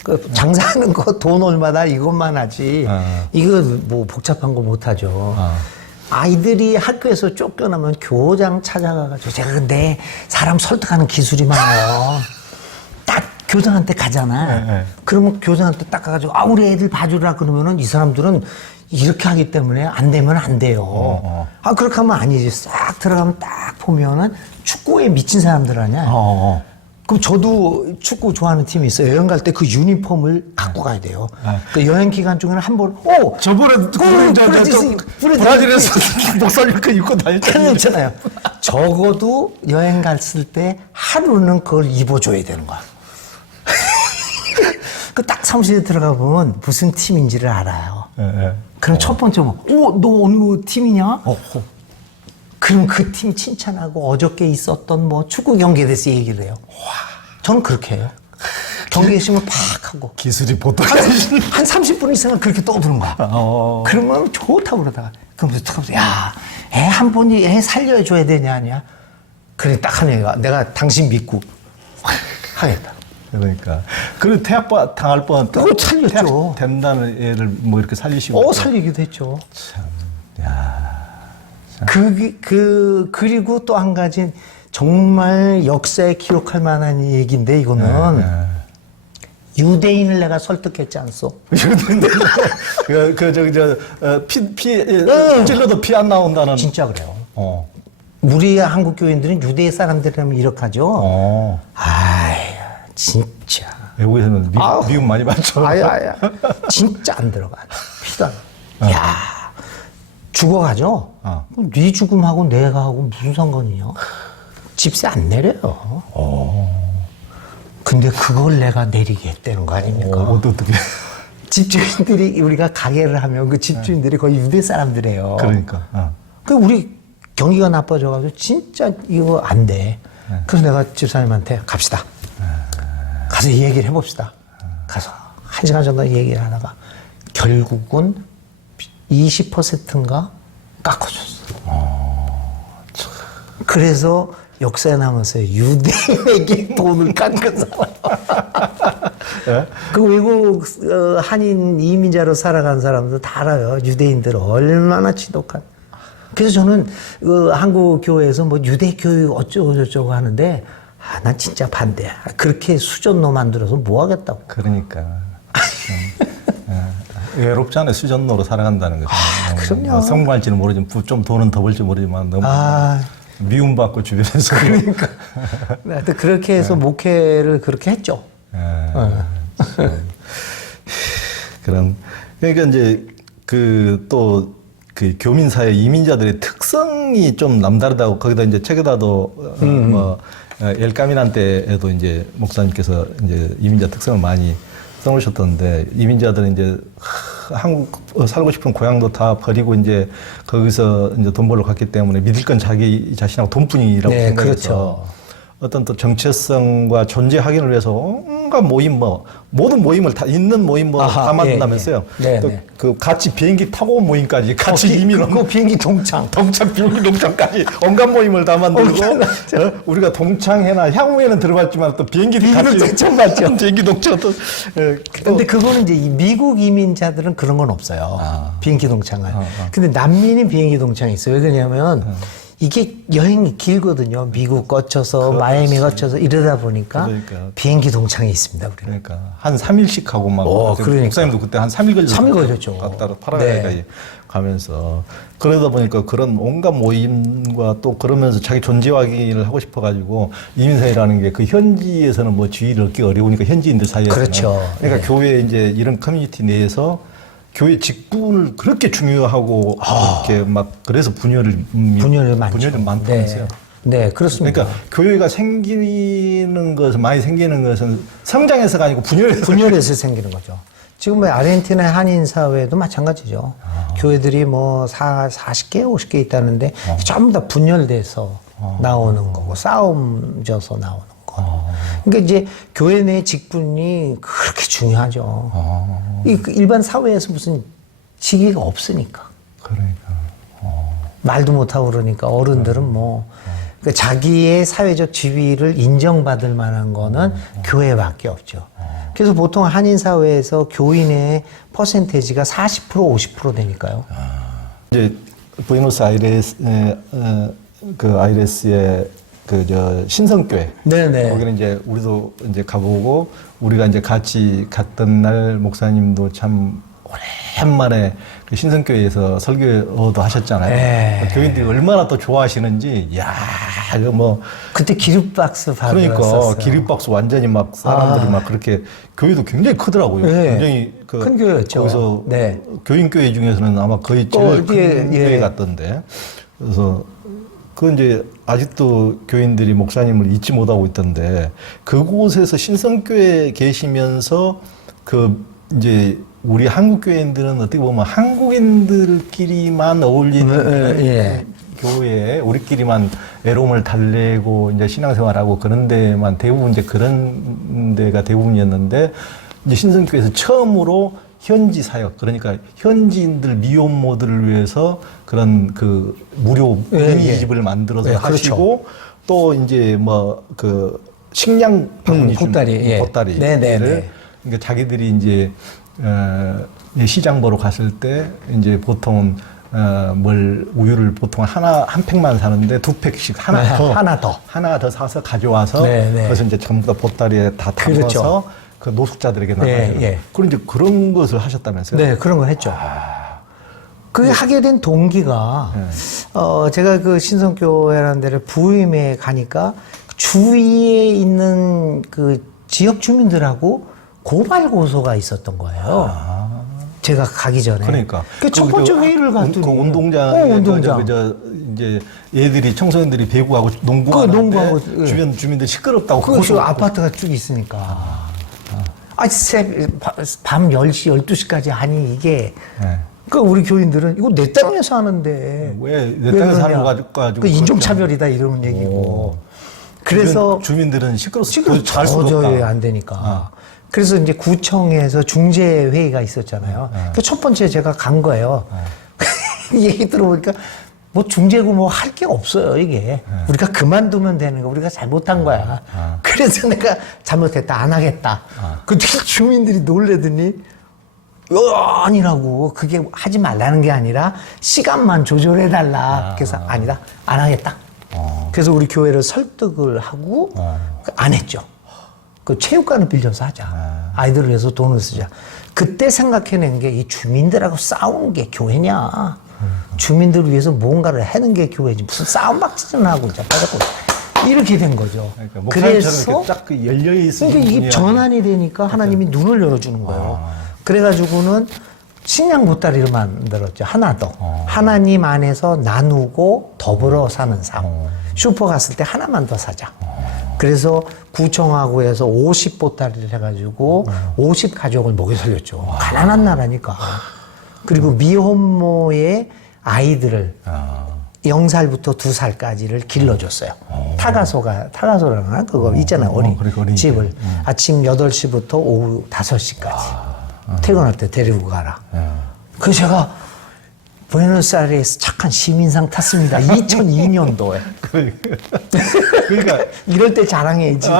그 장사하는 거 돈 얼마다 이것만 하지 이거 뭐 복잡한 거 못하죠. 아이들이 학교에서 쫓겨나면 교장 찾아가가지고 제가 근데 사람 설득하는 기술이 많아요. 딱 교장한테 가잖아. 그러면 교장한테 딱 가가지고 우리 애들 봐주라 그러면은 이 사람들은 이렇게 하기 때문에 안 되면 안 돼요. 그렇게 하면 아니지. 싹 들어가면 딱 보면은 축구에 미친 사람들 아니야. 그럼 저도 축구 좋아하는 팀이 있어요. 여행 갈 때 그 유니폼을 갖고 가야 돼요. 그 여행 기간 중에는 한 번, 저번에 브라질에서 목사님 그 입고 다녔잖아요. 있잖아요. 적어도 여행 갔을 때 하루는 그걸 입어줘야 되는 거야. 그 딱 사무실에 들어가 보면 무슨 팀인지를 알아요. 그럼 첫 번째 뭐, 너 어느 팀이냐? 그럼 그 팀 칭찬하고 어저께 있었던 뭐 축구 경기에 대해서 얘기를 해요. 저는 그렇게 해요. 경기 있으면 팍 하고. 기술이 보통 한 30분 이상은 그렇게 떠드는 거야. 그러면 좋다고 그러다가. 그러면서 야, 애 한 번이 애 살려줘야 되냐, 아니야? 그래, 딱 한 애가 내가 당신 믿고 하겠다. 그러니까. 그리고 태학 당할 뻔. 그거 살렸죠. 된다는 애를 뭐 이렇게 살리시고. 살리기도 했죠. 참, 야. 그리고 또 한 가지 정말 역사에 기록할 만한 얘기인데 이거는 유대인을 내가 설득했지 않소? 찔러도 피 안 나온다는. 진짜 그래요. 우리 한국 교인들은 유대 사람들이라면 이렇게 하죠. 진짜. 외국에서는 미움 많이 받죠. 진짜 안 들어가. 피도 안. 야. 죽어가죠? 네 죽음하고 내가 하고 무슨 상관이냐? 집세 안 내려요. 근데 그걸 내가 내리게 했다는 거 아닙니까? 어떻게? 집주인들이, 우리가 가게를 하면 그 집주인들이 거의 유대 사람들이에요. 그러니까. 그 우리 경기가 나빠져가지고 진짜 이거 안 돼. 그래서 내가 집사님한테 갑시다. 가서 얘기를 해봅시다. 가서 1시간 정도 얘기를 하다가 결국은 20%인가 깎아줬어. 그래서 역사에 남았어요. 유대인에게 돈을 깎은 사람. 그 외국 한인 이민자로 살아간 사람들 다 알아요. 유대인들 얼마나 지독한. 그래서 저는 한국 교회에서 뭐 유대 교육 어쩌고 저쩌고 하는데 난 진짜 반대야. 그렇게 수전노 만들어서 뭐 하겠다고. 그러니까. 외롭잖아요. 수전노로 살아간다는 거죠. 그럼요. 성공할지는 모르지만, 좀 돈은 더 벌지 모르지만, 너무 미움받고 주변에서. 그러니까. 하여튼 그렇게 해서 목회를 그렇게 했죠. 그러니까 이제 또 그 교민사회 이민자들의 특성이 좀 남다르다고 거기다 이제 책에다도 뭐 엘카미난 때에도 이제 목사님께서 이제 이민자 특성을 많이 써놓으셨던데 이민자들은 이제 한국 살고 싶은 고향도 다 버리고 이제 거기서 이제 돈 벌러 갔기 때문에 믿을 건 자기 자신하고 돈뿐이라고 생각해서 그렇죠. 어떤 또 정체성과 존재 확인을 위해서 온갖 모임 모든 모임을 다 있는 모임 다 만든다면서요. 또 그 같이 비행기 타고 온 모임까지 같이 이민 온 비행기 동창 비행기 동창까지 온갖 모임을 다 만들고 우리가 동창회나 향후에는 들어봤지만 또 비행기도 같이 동창 맞죠. 비행기 동창 또. 근데 그거는 이제 미국 이민자들은 그런 건 없어요. 비행기 동창을. 근데 난민이 비행기 동창이 있어요. 왜 그러냐면 이게 여행이 길거든요. 미국 거쳐서 마이애미 거쳐서 이러다 보니까 그러니까. 비행기 동창이 있습니다. 우리는. 그러니까 한 3일씩 하고 막 그러니까. 목사님도 그때 한 3일 걸렸죠. 3일 걸렸죠. 따로 파라과이까지 가면서 그러다 보니까 그런 온갖 모임과 또 그러면서 자기 존재 확인을 하고 싶어가지고 이민사회라는 게 그 현지에서는 뭐 지위를 얻기 어려우니까 현지인들 사이에서 그렇죠. 그러니까 교회 이제 이런 커뮤니티 내에서 교회 직분을 그렇게 중요하고 이렇게 막 그래서 분열을 많다면서요. 네, 그렇습니다. 그러니까 교회가 많이 생기는 것은 성장해서가 아니고 분열해서 생기는 거죠. 지금 뭐 아르헨티나 한인 사회도 마찬가지죠. 교회들이 뭐 40개, 50개 있다는데 전부 다 분열돼서 나오는 거고 싸움져서 나오는 거. 그러니까 이제 교회 내 직분이 그렇게 중요하죠. 일반 사회에서 무슨 직위가 없으니까. 그러니까. 말도 못하고 그러니까 어른들은 뭐 그러니까 자기의 사회적 지위를 인정받을 만한 거는 교회밖에 없죠. 그래서 보통 한인 사회에서 교인의 퍼센테이지가 40% 50% 되니까요. 이제 부에노스아이레스 그 아이레스의 저 신성교회. 네네. 거기는 이제 우리도 이제 가보고 우리가 이제 같이 갔던 날 목사님도 참 오랜만에 그 신성교회에서 설교도 하셨잖아요. 네. 교인들이 얼마나 또 좋아하시는지, 야, 이거 뭐. 그때 기립박수 받았었어요. 그러니까 기립박수 완전히 막 사람들이 막 그렇게 교회도 굉장히 크더라고요. 네. 굉장히 큰 교회였죠. 거기서 네. 교인교회 중에서는 아마 거의 제일 큰 교회 같던데. 그래서 그 이제 아직도 교인들이 목사님을 잊지 못하고 있던데 그곳에서 신성교회에 계시면서 그 이제 우리 한국 교인들은 어떻게 보면 한국인들끼리만 어울리는 교회에 우리끼리만 외로움을 달래고 이제 신앙생활하고 그런 데만 대부분 이제 그런 데가 대부분이었는데 이제 신성교회에서 처음으로 현지 사역 그러니까 현지인들 미혼모들을 위해서 그런 그 무료 어린이집을 만들어서 하시고 그렇죠. 또 이제 뭐 그 식량 바구니 보따리를 그러니까 자기들이 이제 시장 보러 갔을 때 이제 보통 뭘 우유를 보통 한 팩만 사는데 2팩씩 하나 더 사서 가져와서 그래서 이제 전부 다 보따리에 다 담아서 그렇죠. 그 노숙자들에게 나가요. 그럼 이제 그런 것을 하셨다면서요? 네, 그런 걸 했죠. 그게 하게 된 동기가 제가 그 신성교회라는 데를 부임에 가니까 주위에 있는 그 지역 주민들하고 고발 고소가 있었던 거예요. 제가 가기 전에. 그러니까. 첫 번째 회의를 갔더니. 그 운동장. 이제 애들이, 청소년들이 배구하고 농구하고 주변 주민들 시끄럽다고. 그 아파트가 쭉 있으니까. 밤 10시, 12시까지 하니 이게. 그 우리 교인들은 이거 내 땅에서 하는데. 왜 내 땅에서 하는 거 가지고. 그 인종차별이다 이런 얘기고. 그래서. 주민들은 시끄러워서 도저히 안 되니까. 그래서 이제 구청에서 중재회의가 있었잖아요. 그 첫 번째 제가 간 거예요. 얘기 들어보니까 뭐 중재고 뭐 할 게 없어요, 이게. 우리가 그만두면 되는 거, 우리가 잘못한 거야. 그래서 내가 잘못했다, 안 하겠다. 그때 주민들이 놀래더니, 아니라고. 그게 하지 말라는 게 아니라 시간만 조절해달라. 그래서 아니다, 안 하겠다. 그래서 우리 교회를 설득을 하고 안 했죠. 그 체육관을 빌려서 하자. 아이들을 위해서 돈을 쓰자. 그때 생각해낸 게 이 주민들하고 싸우는 게 교회냐. 주민들을 위해서 뭔가를 하는 게 교회지. 무슨 싸움박질은 하고 이렇게 된 거죠. 그러니까 그래서 딱 열려 있으니까 이게 전환이 되니까 하나님이 눈을 열어주는 거예요. 그래가지고는 식량 보따리를 만들었죠. 하나 더. 하나님 안에서 나누고 더불어 사는 삶. 슈퍼 갔을 때 하나만 더 사자. 그래서 구청하고 해서 50보따리를 해가지고 50가족을 먹여 살렸죠. 가난한 나라니까. 그리고 미혼모의 아이들을 0살부터 2살까지를 길러줬어요. 타가소라는 그거 있잖아요. 어린 집을. 아침 8시부터 오후 5시까지. 퇴근할 때 데리고 가라. 그래서 제가 부에노스아이레스 착한 시민상 탔습니다. 2002년도에. 그러니까 이럴 때 자랑해야지.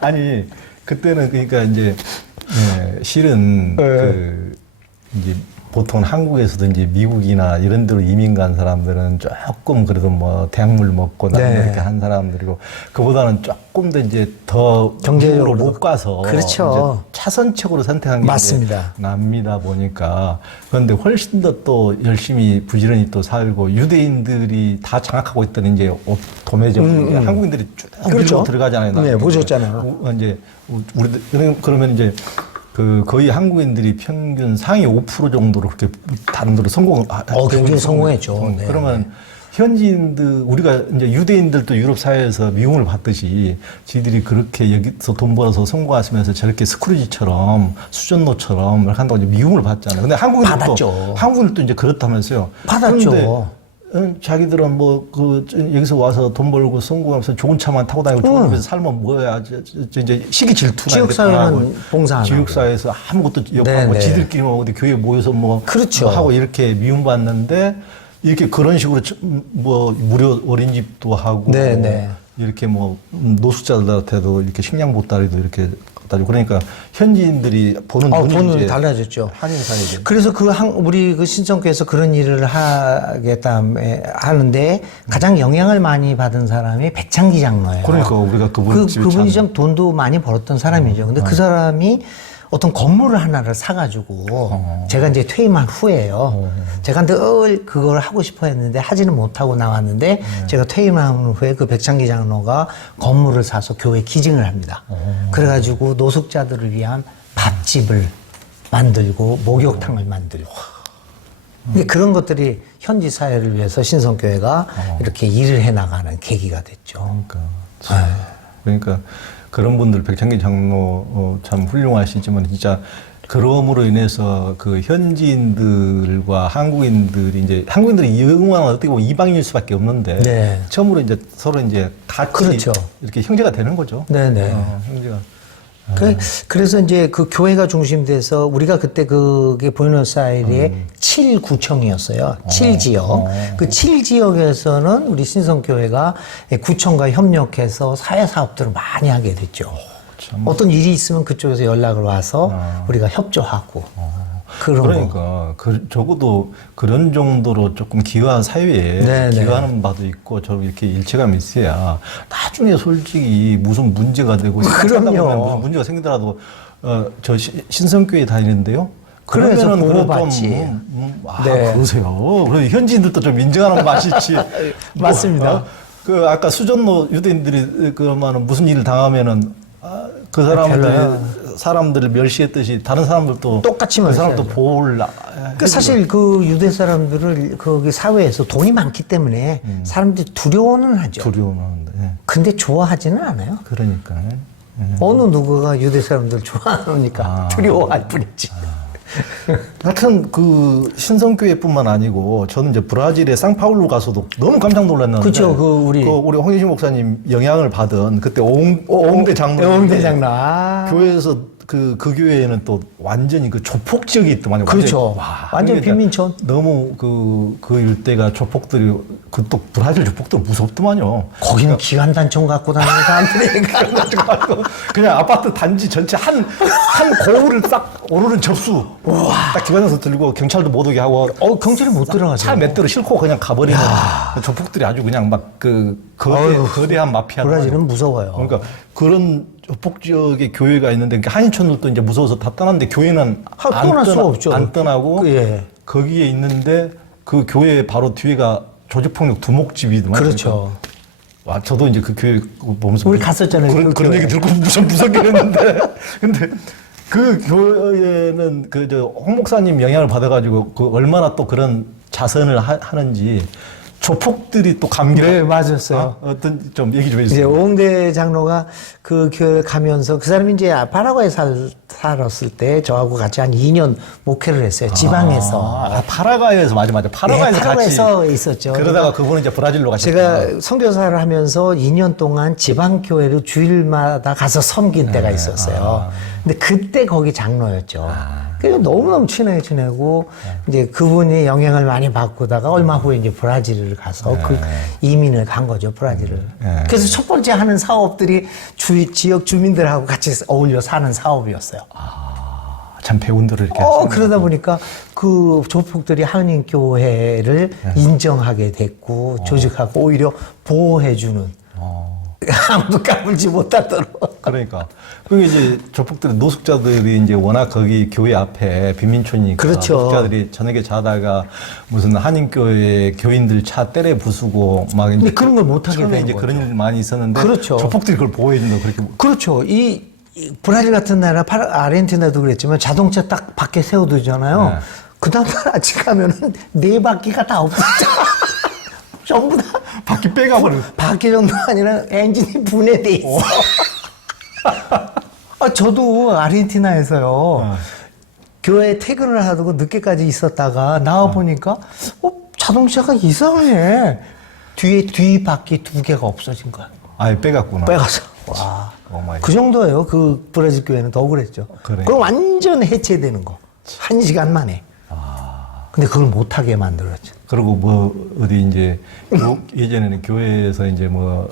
아니 그때는 그러니까 이제 실은 그 이제 보통 한국에서도 이제 미국이나 이런 데로 이민 간 사람들은 조금 그래도 뭐 대학물 먹고 나면 네. 이렇게 한 사람들이고 그보다는 조금 더 이제 더 경제적으로 미국으로 못 가서 그렇죠. 이제 차선책으로 선택한 게 맞습니다. 이제 납니다 보니까 그런데 훨씬 더 또 열심히 부지런히 또 살고 유대인들이 다 장악하고 있던 이제 도매점 한국인들이 쭉 그렇죠. 밀고 들어가잖아요. 네, 보셨잖아요. 이제 우리들 그러면 이제 그 거의 한국인들이 평균 상위 5% 정도로 그렇게 다른 데로 굉장히 성공했죠. 네. 그러면 현지인들 우리가 이제 유대인들도 유럽 사회에서 미움을 받듯이 지들이 그렇게 여기서 돈 벌어서 성공하시면서 저렇게 스크루지처럼 수전노처럼 이렇게 한다고 이제 미움을 받잖아요. 근데 한국인들도 이제 그렇다면서요. 받았죠. 그런데 자기들은 뭐 여기서 와서 돈 벌고 성공하면서 좋은 차만 타고 다니고 좋은 집에서 살면 뭐야 이제 시기 질투나 지역사회는 봉사 안 하고. 지역사회에서 아무것도 욕하고 네네. 지들끼리 어디 교회 모여서 뭐 그렇죠. 하고 이렇게 미움받는데 이렇게 그런 식으로 뭐 무료 어린이집도 하고 네네. 이렇게 뭐 노숙자들한테도 이렇게 식량 보따리도 이렇게 갖다 주고 그러니까 현지인들이 보는 눈이 보는 이제 달라졌죠. 한인사회죠. 그래서 우리 그 신성교에서 그런 일을 하는데 가장 영향을 많이 받은 사람이 백창기 장로예요. 그러니까 우리가 그분이 좀 돈도 많이 벌었던 사람이죠. 근데 그 사람이 어떤 건물을 하나를 사가지고 제가 이제 퇴임한 후에요. 제가 늘 그걸 하고 싶어 했는데 하지는 못하고 나왔는데 제가 퇴임한 후에 그 백창기 장로가 건물을 사서 교회 기증을 합니다. 그래가지고 노숙자들을 위한 밥집을 만들고 목욕탕을 만들고 근데 그런 것들이 현지 사회를 위해서 신성교회가 이렇게 일을 해나가는 계기가 됐죠. 그러니까 그런 분들 백창기 장로 참 훌륭하시지만 진짜 그럼으로 인해서 그 현지인들과 한국인들이 이제 한국인들이 이 응원은 어떻게 보면 이방인일 수밖에 없는데 네. 처음으로 이제 서로 이제 같이 그렇죠. 이렇게 형제가 되는 거죠. 네네. 형제가. 그래서 이제 그 교회가 중심돼서 우리가 그때 그게 부에노스아이레스의 7구청이었어요. 7지역. 그 7지역에서는 우리 신성교회가 구청과 협력해서 사회사업들을 많이 하게 됐죠. 어떤 일이 있으면 그쪽에서 연락을 와서 우리가 협조하고. 그러니까 적어도 그런 정도로 조금 기여한 사회에 네네. 기여하는 바도 있고 저렇게 이렇게 일체감이 있어야 나중에 솔직히 무슨 문제가 되고 그럼요. 무슨 문제가 생기더라도 저 신성교회 다니는데요. 그래서 그러면은 보호받지. 네. 그러세요. 그래서 현지인들도 좀 인정하는 맛이 있지. 맞습니다. 그 아까 수전노 유대인들이 그러면 무슨 일을 당하면은 그 사람들을 멸시했듯이 다른 사람들도 똑같이 그 사람도 멸시하죠. 보호를 사실 그 유대 사람들을 거기 사회에서 돈이 많기 때문에 사람들이 두려워는 하죠. 두려워하는데. 예. 근데 좋아하지는 않아요. 그러니까. 어느 누구가 유대 사람들 좋아하니까 두려워할 뿐이지. 하여튼 그 신성교회뿐만 아니고 저는 이제 브라질의 상파울루 가서도 너무 깜짝 놀랐는데. 그죠, 우리 홍희신 목사님 영향을 받은 그때 오홍대 장로. 오홍대 장로. 교회에서 그 교회에는 또 완전히 그 조폭 지역이 있더만요. 그렇죠. 완전 빈민촌. 너무 그 일대가 조폭들이 또 브라질 조폭들 무섭더만요. 거기는 기관단총 갖고 다니는 사람들이 그래가지고 그냥 아파트 단지 전체 한 거울을 딱 오르는 접수 딱 기관에서 들고 경찰도 못 오게 하고 경찰이 못 들어가죠. 차 몇 대로 싣고 그냥 가버리는 조폭들이 아주 그냥 막 거대한 마피아. 브라질은 무서워요. 그러니까 그런 조폭 지역의 교회가 있는데 한인촌들도 이제 무서워서 다 떠났는데 교회는 떠날 수가 없죠. 안 떠나고 예. 거기에 있는데 그 교회 바로 뒤에가 조직폭력 두목집이더만. 그렇죠. 와, 저도 이제 그 교회 보면서 우리 갔었잖아요. 그런 얘기 듣고 무슨 무섭긴 했는데 근데 그 교회는 홍 목사님 영향을 받아가지고 그 얼마나 또 그런 자선을 하는지 조폭들이 또 감기를. 네, 맞았어요. 어떤 좀 얘기 좀 이제 해주세요. 오홍대 장로가 그 교회 가면서 그 사람이 이제 파라과에 살았을 때 저하고 같이 한 2년 목회를 했어요. 지방에서. 파라과이에서 맞아. 파라과이에서 파라과에서 같이 있었죠. 그러다가 그분은 이제 브라질로 가셨죠. 제가 선교사를 하면서 2년 동안 지방교회로 주일마다 가서 섬긴 때가 있었어요. 근데 그때 거기 장로였죠. 그래서 너무너무 친하게 지내고 이제 그분이 영향을 많이 받고다가 얼마 후에 이제 브라질을 가서 그 이민을 간 거죠, 브라질을. 그래서 첫 번째 하는 사업들이 지역 주민들하고 같이 어울려 사는 사업이었어요. 참 배운들을 이렇게. 그러다 보니까 그 조폭들이 한인교회를 인정하게 됐고, 조직하고 오히려 보호해주는. 아무도 까불지 못하도록. 그러니까. 그게 이제 조폭들이 노숙자들이 이제 워낙 거기 교회 앞에 빈민촌이니까. 그렇죠. 노숙자들이 저녁에 자다가 무슨 한인교회 교인들 차 때려 부수고 막 이제 그런 걸 못하게 처음에 된 이제 거죠. 그런 일 많이 있었는데. 그렇죠. 조폭들이 그걸 보호해준다 그렇게. 그렇죠. 이 브라질 같은 나라, 아르헨티나도 그랬지만 자동차 딱 밖에 세워두잖아요. 네. 그 다음날 아침 가면은 네 바퀴가 다 없어져. 전부 다 바퀴 빼가버려. 바퀴 정도가 아니라 엔진이 분해돼 있어. 저도 아르헨티나에서요. 교회 퇴근을 하고 늦게까지 있었다가 나와 보니까 자동차가 이상해. 뒤에 뒤 바퀴 2개가 없어진 거야. 아예 빼갔구나. 빼가서. 와. 오마이. 그 정도예요. 그 브라질 교회는 더 그랬죠. 그래. 그럼 완전 해체되는 거. 1시간 만에. 근데 그걸 못하게 만들었죠. 그리고 뭐 어디 이제 예전에는 교회에서 이제 뭐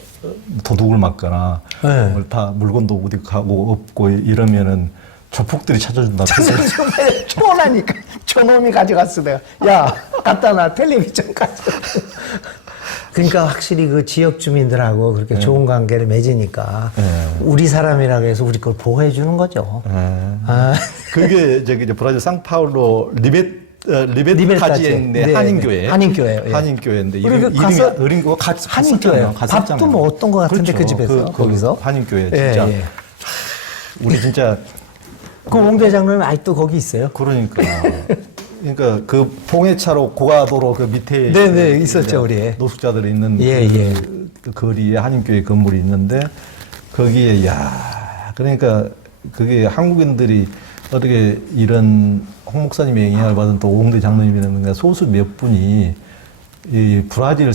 도둑을 맞거나 네. 뭘 다 물건도 어디 가고 없고 이러면은 조폭들이 찾아준다. 초라니까 저놈이 가져갔어 내가. 야 갖다 놔 텔레비전 가져. 그러니까 확실히 그 지역 주민들하고 그렇게 좋은 관계를 맺으니까 우리 사람이라고 해서 우리 걸 보호해 주는 거죠. 그게 저기 이제 브라질 상파울로 리베타지에 있는 네, 한인교회. 네. 한인교회. 예. 한인교회인데 우리 그 이름이 가서 어린 거 같이 한인교회. 갔었잖아요. 밥도 뭐 어떤 거 같은데 그 집에서 거기서. 한인교회 예, 진짜 예. 우리 진짜 그 옹대장로는 아직도 거기 있어요. 그러니까 그 봉해차로 고가도로 그 밑에 네네 있었죠 우리. 노숙자들이 있는 예, 그, 예. 그 거리에 한인교회 건물이 있는데 거기에 그러니까 그게 한국인들이 어떻게 이런 홍 목사님의 영향을 받은 또 오홍대 장로님이라는 소수 몇 분이 이 브라질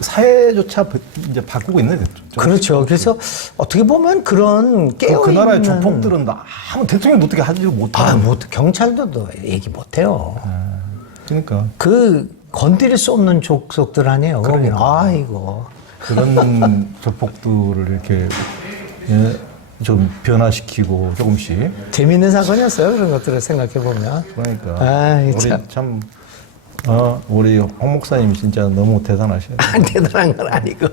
사회조차 이제 바꾸고 있는 거죠. 그렇죠. 그래서 어떻게 보면 그런 깨어 그 나라의 있는 조폭들은 아무 대통령 어떻게 하지 못하는. 경찰도 얘기 못해요. 그러니까 그 건드릴 수 없는 족속들 아니에요. 그러니까. 아이고. 그런 조폭들을 이렇게 좀 변화시키고 조금씩. 재밌는 사건이었어요. 그런 것들을 생각해 보면. 그러니까 우리 참 우리 홍 목사님이 진짜 너무 대단하셔요. 대단한 건 아니고.